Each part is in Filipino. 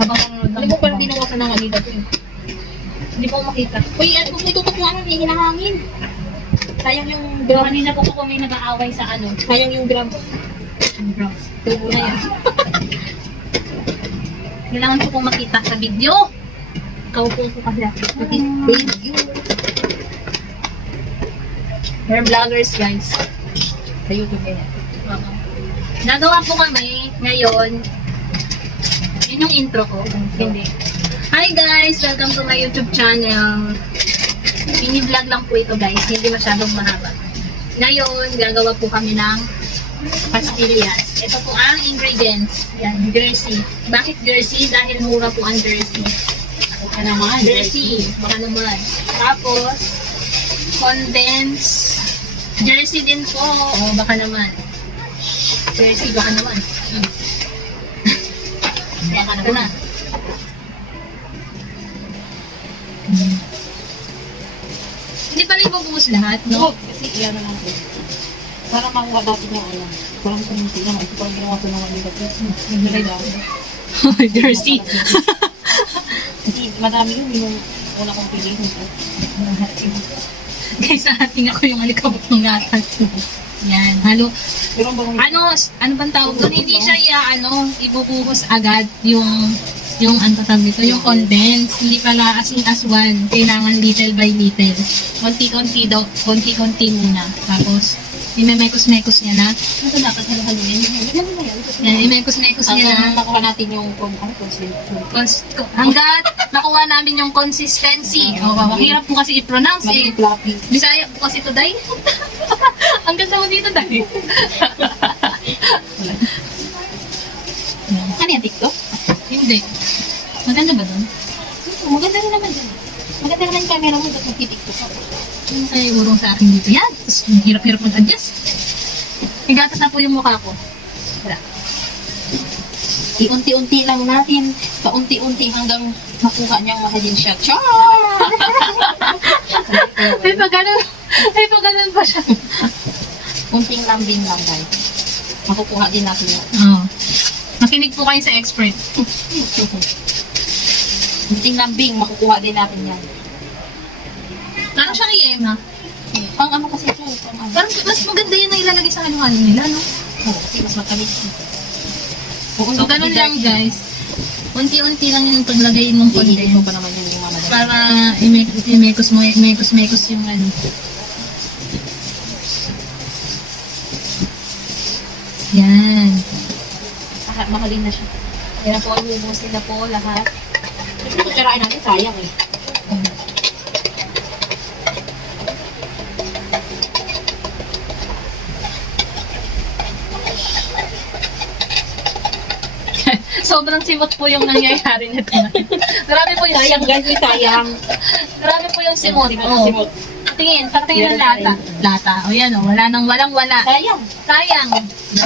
Habang nanonood Alam mo, parang dinawasan ng kanina ko eh. Hindi po makita. Uy, at kung itutok mo ano, may hinahangin. Sayang yung Pero gram. kanina po ko may nag-aaway sa ano. Sayang yung gram. Drums. Tubo na yan. Kailangan ko pong makita sa video. Kaupo ko kasi ako. Thank you. We're vloggers, guys. Sa YouTube yan. Nagawa po kami ngayon. Yun yung intro ko. Hindi. Hi guys! Welcome to my YouTube channel. Mini-vlog lang po ito guys. Hindi masyadong mahaba. Ngayon, gagawa po kami ng pastillas. Ito po ang ingredients. Yan, jersey. Bakit jersey? Dahil mura po ang jersey. Baka naman. Jersey. Baka naman. Tapos, condense. Jersey din po. O, baka naman. Jersey, baka naman. Baka naman. Hindi pala ibubuhos lahat, no? Kasi iyan na lang po. Para makuha natin yung alam. Parang kumunti naman. Ito parang ginawa ko naman dito. Naglagay daw. Jersey. Kasi madami yung una kong pili nito. Guys, ating ako yung alikabok ng gatas. Yan, halo. Pero ang bagong Ano bang tawag doon? Hindi siya ibubuhos agad yung ano tawag dito, yung condense. Hindi pala as in as one. Kailangan little by little. Konti-konti daw, konti-konti muna. Tapos, imemekos-mekos niya na. Ito dapat halo-haloin. Hindi naman na yan. Yan, imemekos-mekos niya na. Hanggang makuha natin yung Hanggat nakuha namin yung consistency. Mahirap po kasi i-pronounce eh. maging fluffy. Bisaya po kasi ito, Day. Ang ganda mo dito, Day. Ano yan, TikTok? Hindi. Maganda ba doon? Maganda rin naman dyan. Maganda naman yung camera mo dito mag-TikTok. Yung kay urong sa akin dito. Yan. Tapos hirap-hirap mag-adjust. Higatas na po yung mukha ko. Wala. Iunti-unti lang natin. Paunti-unti hanggang makuha niyang mahalin siya. Char! May pag-ganon pa siya. Unting lambing lang, guys. Makukuha din natin yan. Oo. Makinig po kayo sa expert. Unting lambing, makukuha din natin yan. Parang siyang i-ema. Pang ano kasi ito? Pang ano? Parang mas maganda yun na ilalagay sa halo-halo nila, no? Oo, kasi mas matamis. So, ganun lang, guys. Unti-unti lang yung paglagay ng Iinit mo condense. pa naman yun yung mamadali. Para imekos yung ano. Yan. Lahat mahalin na siya. Yan na po, lumusin na po lahat. Siyempre kutsarain natin, sayang eh. Sobrang simot po yung nangyayari nito. Grabe po yung Sayang simot. guys, sayang. Grabe po yung simot. Oh. Oh. Patingin ng lata. Lata. O yan o, walang wala. Sayang. Sayang.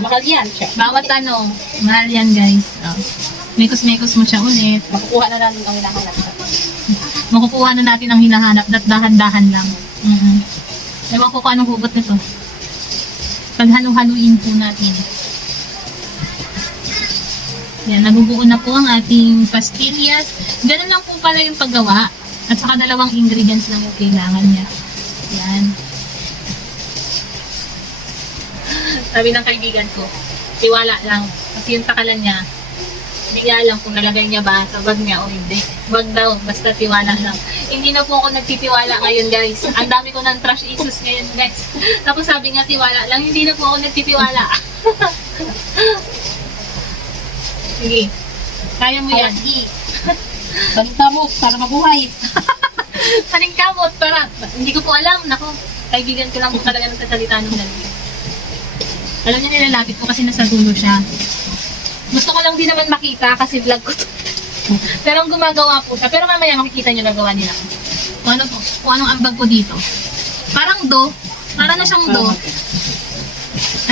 Mahal yan siya. Bawat ano, mahal yan guys. Oh. Mekos-mekos mo siya ulit. Makukuha na natin ang hinahanap. Makukuha na natin ang hinahanap at dahan-dahan lang. Ewan ko kung anong hugot nito. Paghalo-haluin po natin. Yan, nabubuo na po ang ating pastillas. Ganun lang po pala yung paggawa. At saka dalawang ingredients lang yung kailangan niya. Yan. Sabi ng kaibigan ko, tiwala lang. Kasi yung takalan niya, hindi niya alam kung nalagay niya ba sa bag niya o hindi. Wag daw, basta tiwala lang. Hindi na po ako nagtitiwala ngayon guys. Ang dami ko ng trash issues ngayon guys. Tapos sabi nga tiwala lang, hindi na po ako nagtitiwala. Sige, kaya mo yan. Balita mo, para mabuhay. Kaning kamot, para, hindi ko po alam. Nako, kaibigan ko lang po talaga nagsasalita ng dalawa. Alam niya nilalapit ko kasi nasa dulo siya. Gusto ko lang din naman makita kasi vlog ko to. Pero ang gumagawa po siya. Pero mamaya makikita niyo nagawa nila. Kung anong ambag ko dito. Parang do. Para na siyang do.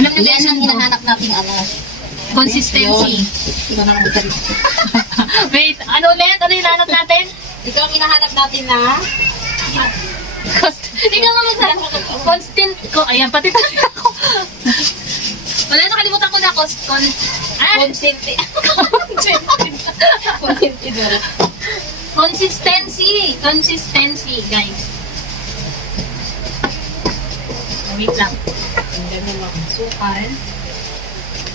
Alam niyo Yan guys ang yung do. hinahanap nating ano. Consistency. Iba na ang butari. Wait, ano ulit? Ano yung hanap natin? Ito ang hinahanap natin na Hindi ka mamagsabi. Constant ko. Ayan, pati tayo ako. Wala, nakalimutan ko na. Ah! Consenti. Consentidor. Consistency. Consistency, guys. Wait lang. Ang ganda lang. Asukal.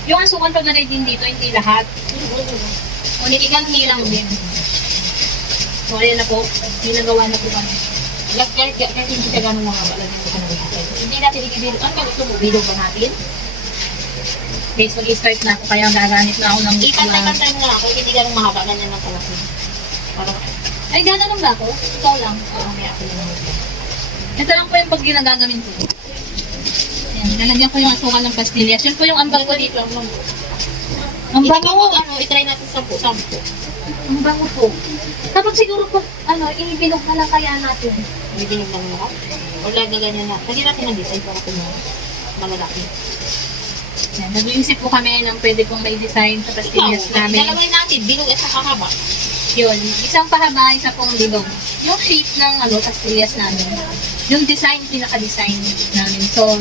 Yung asukal pag na din dito, hindi lahat. Ulit ilang hirang din. So, ayan na po. Ginagawa na po kami. Kahit hindi siya ganun mahaba, lagyan ko siya ng natin. Hindi natin i-bilog. Ano gusto mo? Bilog ba natin? Guys, mag-start na ako. Kaya gaganit na ako ng Ikantay-kantay mo na ako, hindi ganun mahaba, ganyan lang pala. Para Ay, gano'n ba ako? Ikaw lang. may ako yung Ito lang po yung pag ginagamin ko. Ayan, nalagyan ko yung asukal ng pastillas. Yun po yung ambag ko dito. Ang bango. I-try natin 10-10. Ang bango po. Tapos siguro po, ibibilog na lang kaya natin. Bibinig lang mo. O ganyan na. Lagyan natin ng design para kung malalaki. Ayan, nag-iisip po kami ng pwede kong may design sa pastillas namin. Dalawin natin, bilog at saka haba. Yun, isang pahaba, isa pong bilog. Yung shape ng pastillas namin. Yung design, pinaka-design namin. So,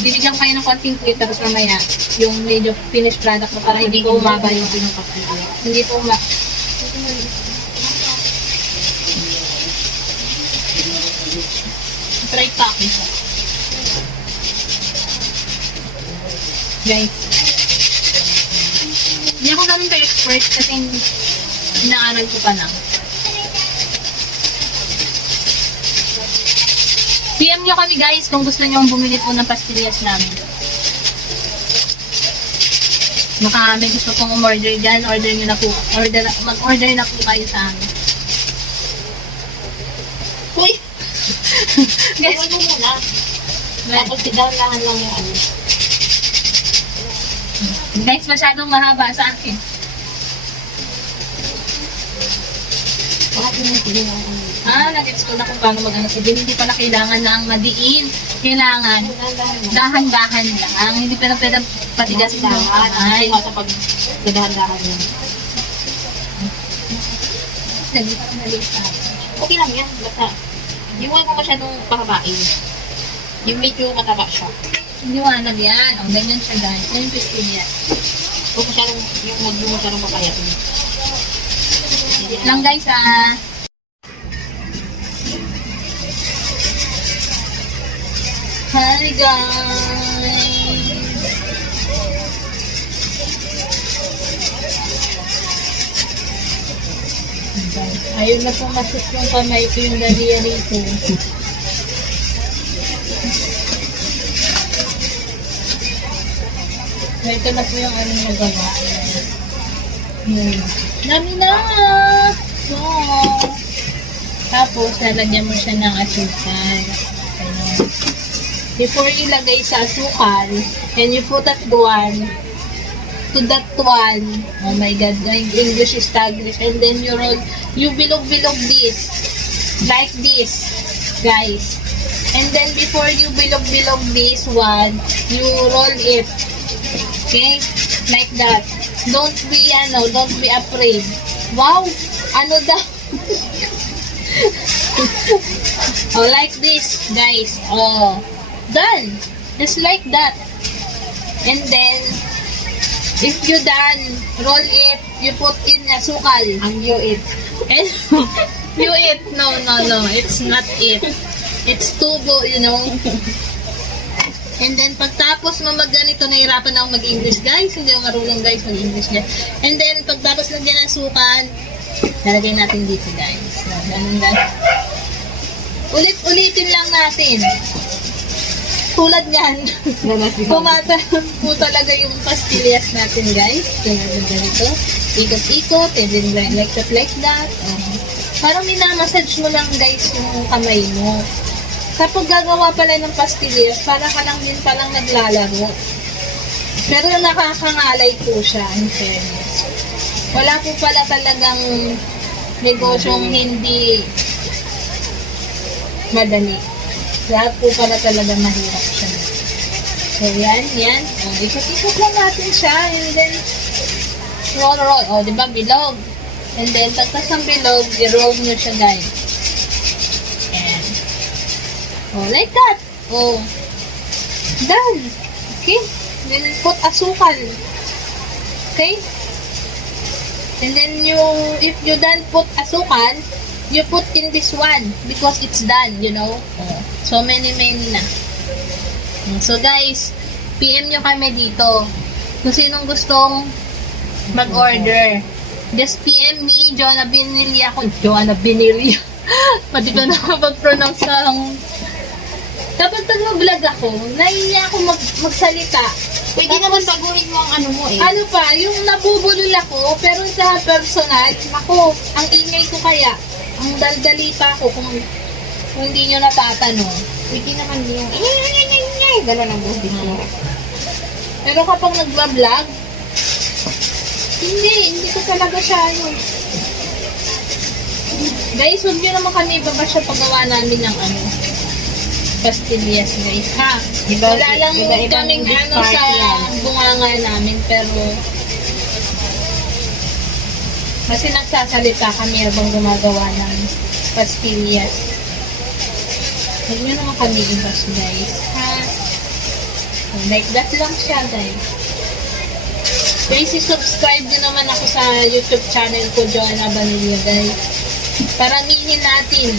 binigyan kayo ng konting clip tapos mamaya yung medyo finished product na para hindi ko umaba yung pinaka-pastillas. Hindi po try packing siya. Guys, hindi ako ganun ka-expert kasi inaaral ko pa lang. PM nyo kami guys kung gusto nyo bumili po ng pastillas namin. Baka may gusto pong umorder dyan, order nyo na po. Mag-order na po kayo sa amin. Uy! Guys, Gawin mo muna. Tapos dahan-dahan lang yung ano. guys, masyadong mahaba sa akin. Bakit yun yung sige ng ano. Nag-gets ko na kung paano mag-ano. Hindi pala kailangan ng madiin. Kailangan Dahan-dahan lang. dahan-dahan lang. Hindi pala pwede patigasin ng Dahan-dahan. kamay. Kasi sa pag dahan-dahan yan. Okay lang yan. Basta, yung huwag mo masyadong pahabain. Yung medyo mataba siya. Liwanag yan. O, ganyan siya guys. Yan yung pastillas. Huwag masyadong, huwag mo masyadong papayat. Lang guys Hi guys! Ayun na pong masus ng kamay ko yung daliri ko. Ito na po yung aming nagawa. Dami na! Wow! Tapos, lalagyan mo siya ng asukal. Ayan. Before ilagay sa asukal, and you put that one to that one. Oh my God, my English is Taglish. And then you roll, you bilog-bilog this. Like this, guys. And then before you bilog-bilog this one, you roll it. Okay? Like that. Don't be afraid. Wow! Ano daw? Oh, like this, guys. Oh. Done. Just like that. And then, if you done, roll it, you put in asukal. And you eat. And you eat. No. It's not it. It's tubo, you know. And then, pagtapos mo mag-ganito, nahirapan ako mag-English, guys. Hindi ako marunong, guys, mag-English, guys. And then, pagtapos lagyan ng sukan, nalagay natin dito, guys. So, ganun, guys. Ulit-ulitin lang natin. Tulad niyan. Pumatalon po talaga yung pastillas natin, guys. Ganito. Ikot-ikot, and then like that. Parang minamassage mo lang, guys, yung kamay mo. Kapag gagawa pala ng pastillas, para ka lang din palang naglalaro. Pero nakakangalay po siya, in fairness. Wala po pala talagang negosyong hindi madali. Lahat po pala talaga mahirap siya. So, yan. O, ikot-ikot lang natin siya. And then, roll. O, di ba, bilog. And then, pagkas ng bilog, i-roll nyo siya, guys. Yan. O, like that. O, done. Okay. Then, put asukal. Okay? And then if you don't put asukal, you put in this one because it's done, you know. So many na. So guys, PM nyo kami dito. Kung sinong gustong mag-order. Just PM me, Joanna Binilia ko. Joanna Binilia. Pati ko na mag-pronounce ng... Kapag mag-vlog ako, naiiya ako magsalita. Pwede naman baguhin mo ang ano mo eh. Ano pa, yung nabubulol ako, pero sa personal, ako, ang ingay ko kaya, ang daldali pa ako kung hindi nyo natatanong. Pwede naman yung gano'n ang buhos mo. Pero kapag nagbablog, hindi ko talaga siya ano. Guys, huwag nyo naman kami ibaba siya paggawa namin ng ano, pastillas guys, ha? Wala lang kaming ano sa bunganga namin, pero kasi nagsasalita kami habang gumagawa ng pastillas. Huwag nyo naman kami ibas guys, ha? Like that lang siya guys. Guys, subscribe nyo naman ako sa YouTube channel ko, Joanna Vanilla guys. Paramihin natin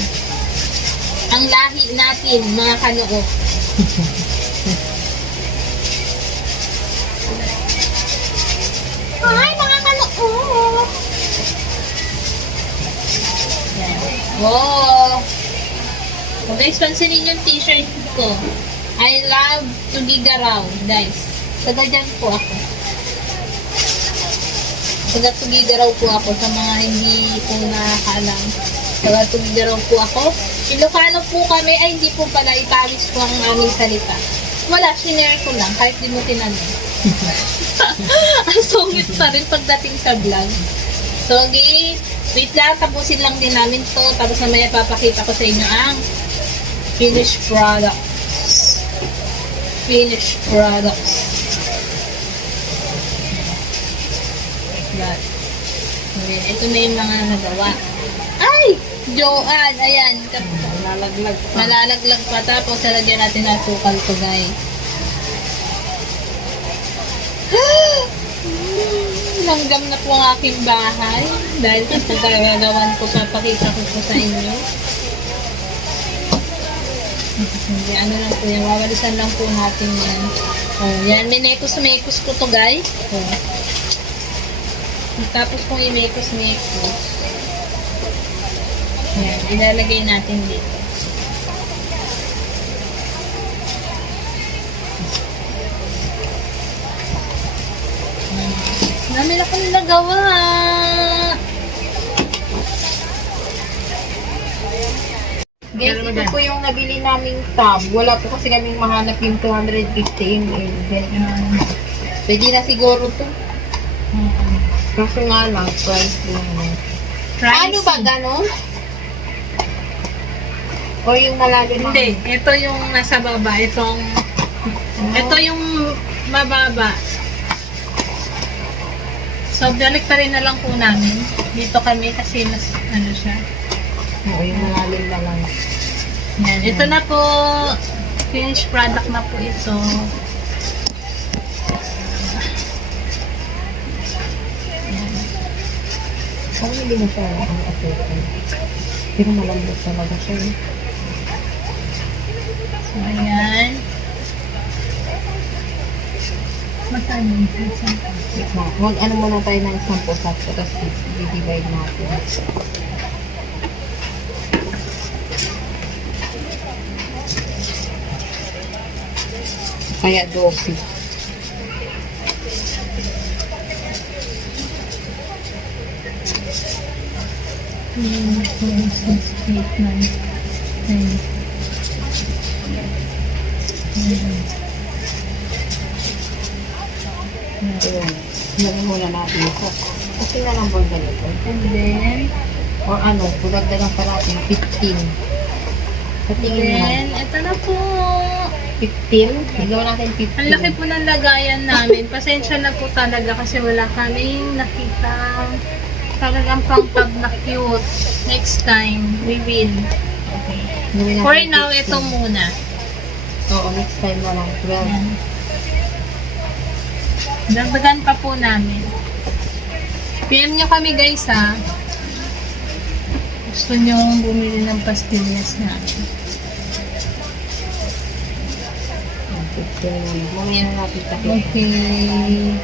ang lahi natin, mga kanoo. Hi, mga kanoo! Wow! So guys, pansinin yung t-shirt ko. I love Tugigaraw, guys. Taga dyan po ako. Taga Tugigaraw po ako sa mga hindi po nakakaalam. Taga Tugigaraw po ako. Ilocano po kami, ay hindi po pala, ipawis ko ang aming salita. Wala, sinare ko lang, kahit di mo tinanong. Ang sungit pa rin pagdating sa vlog. So, okay, wait lang, tapusin lang din namin to. Tapos namaya papakita ko sa inyo ang finished products. Finished products. Like that. Okay, ito na yung mga nagawa. Ay! Joanne, ayan. Nalaglag pa. Malalaglag pa. Tapos, lalagyan natin ng sukal to, guys. Langgam na po ang aking bahay. Dahil sa gagawan ko, papakita ko po sa inyo. Hindi, ano lang po yan. Wawalisan lang po natin yan. Oh, yan. Minekos-mekos ko to, guys. Oh. Tapos kung i-mekos-mekos, yan, ilalagay natin dito. Dami na kong nagawa. Guys, ito po yung nabili naming tub. Wala po kasi kaming mahanap yung 250 ml. Pwede na siguro to. Kaso nga lang, price lang. Ano ba, gano'n? O yung malalim? Hindi, ito yung nasa baba. Ito yung mababa. So, balik pa rin na lang po namin. Dito kami kasi mas, ano siya. O yung malalim na lang. Yan. Ito na po. Finished product na po ito. Kung hindi mo siya ang asukal. Pero malambot talaga siya. So, ayan. Magkano yung isang Mag-ano muna tayo ng 10 sacks. Tapos i-divide natin. Kaya 12. 2, 4, 6, 8, 9, 10. Ayun. Lagyan muna natin ito. Kasi na lang bang ganito. And then, Or ano, bulagdagan pa natin 15. Sa tingin mo, then, ito na po. 15? Igawa natin 15. Ang laki po ng lagayan namin. Pasensya na po talaga kasi wala kaming nakita talagang pang-tab na cute. Next time, we will. Okay. Gawin natin For now, 15. ito muna. Oo, next time na lang. 12. Yan. Dagdagan pa po namin. PM nyo kami guys ha. Gusto nyo bumili ng pastillas natin. Mamaya na natin tayo. Okay.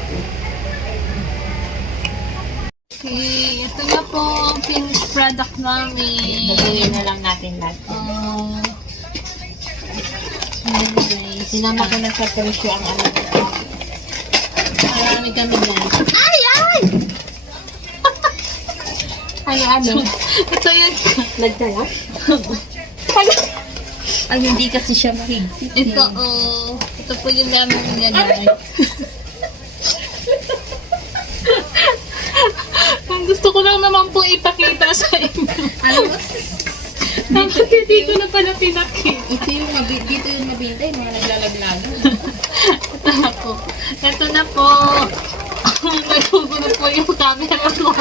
Okay, ito na po ang finished product namin. Lagyan na lang natin lahat. Ayan guys. Sinama ko na sa presyo ang ano. Marami kami guys. Ano? Ito yun. Nagdala? Ay, hindi kasi siya mahigpit. Ito, ito po yung namin niya guys. Gusto ko lang naman po ipakita sa inyo. Ano? Dito na pala pinakita. Ito yung dito yung mabinta, yung mga naglalaglagan. Ito na po. Ito na po. Nagugulot po yung camera ko.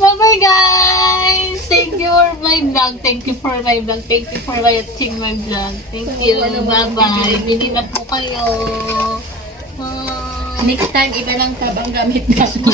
Bye-bye guys! Thank you for my vlog. Thank you for my vlog. Thank you for watching my vlog. Thank you. Bye-bye. Bili na po kayo. Next time, iba lang tab ang gamit natin.